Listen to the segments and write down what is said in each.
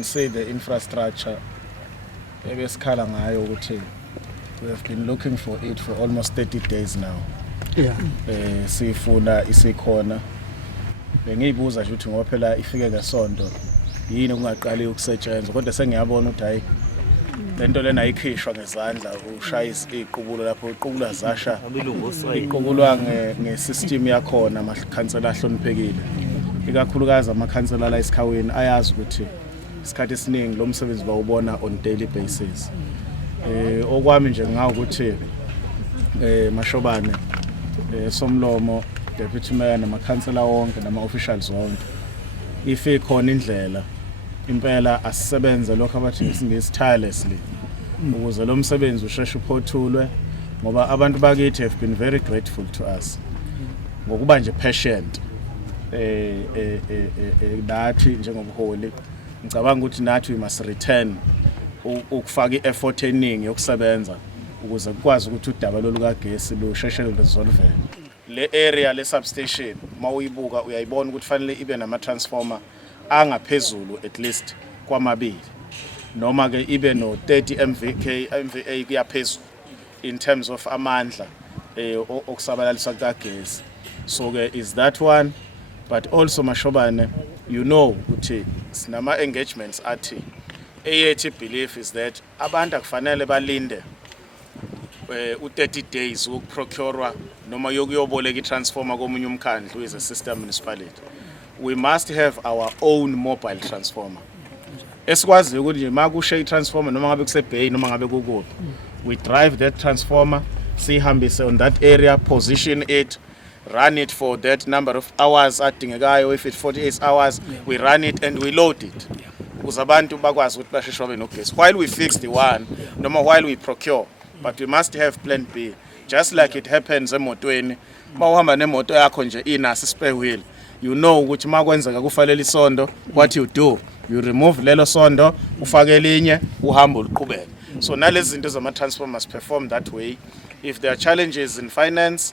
can say the infrastructure ebesikhala ngayo ukuthi we have been looking for it for almost 30 days now. Yeah. Sifuna isikhona. Bengiyibuza nje ukuthi ngoba phela ifike ngesonto yini kungaqali ukusetshenzwa kodwa sengiyabona ukuthi hayi lento lena ayikhishwa ngezandla ushaya iziqubulo lapho iqubula zasha iqubulwa ngesystem yakhona amakhansela ahloniphekile ikakhulukazi amakhansela la esikhaweni ayazi ukuthi isikhathi esiningi lo msebenzi bawubona on daily basis. Okwami nje ngawo ukuthi Mashobane Somlomo deputy mayor namakhansela wonke nama officials wonke ife khona indlela impela asisebenze lokho abathi ngesingisi tirelessly ukuze lo msebenzi usheshe uphothulwe ngoba abantu bakithi have been very grateful to us ngokuba nje patient nathi njengobuholi ngicabanga ukuthi nathi we must return ukufaka i-effort eningi yokusebenza ukuze kukwazi ukuthi udaba lolukagesi lusheshe luresolve. Le area le substation mawuyibuka uyayibona ukuthi fanele ibe nama transformer angaphezulu at least kwamabili noma ke ibe no 30 MVA kuyaphezulu in terms of amandla okusabalalisa kagesi. So ke is that one, but also Mashobane, you know ukuthi sinama engagements athi eyethi belief is that abantu akufanele balinde u30 days ukuprocure noma yokuyoboleka itransformer komunye umkhandlu as a system municipality. We must have our own mobile transformer. Esikwazi ukuthi nje makushe itransformer noma ngabe kusebay noma ngabe kukuphi, we drive that transformer, sihambise on that area, position it, run it for that number of hours adingekayo. If it's 48 hours, we run it and we load it. Ukuze abantu bakwazi ukuthi basheshe babe nogesi while we fix the one noma while we procure. But we must have plan B, just like it happens emotweni mawuhamba nemoto yakho nje inasi spare wheel, you know ukuthi makwenzeka kufanele isondo, what you do, you remove lelo sondo ufake elinye uhamba uliqhubele. So nalezi zinto zama transformers perform that way. If there are challenges in finance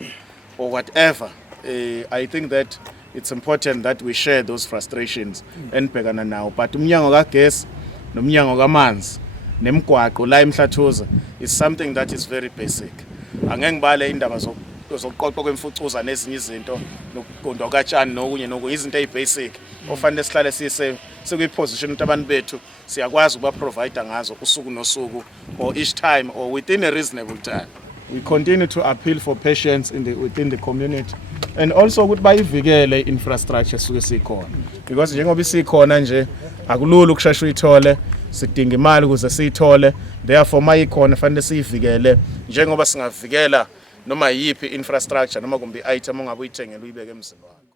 or whatever, I think that it's important that we share those frustrations and bhekana nawo. But umnyango kagesi nomnyango kamanzi nemgwaqo la uMhlathuze is something that is very basic. Angeke ngibale indaba zokuqoqwa kwemfucuza nezinye izinto nokuqondwa katshani nokunye izinto ezibasic ofanele sihlale sikuyiposition ukuthi abantu bethu siyakwazi ukuba provide ngazo usuku nosuku or each time or within a reasonable time. We continue to appeal for patience within the community and also ukuthi bayivikele infrastructure suke sikhona because njengoba isikhona nje akulula ukushesha uyithole, sidinga imali ukuze siyithole, therefore mayikhona fanele siyivikele njengoba singavikela noma yipi infrastructure noma kumbe item ongabe uyithengela uyibeke emzini wakho.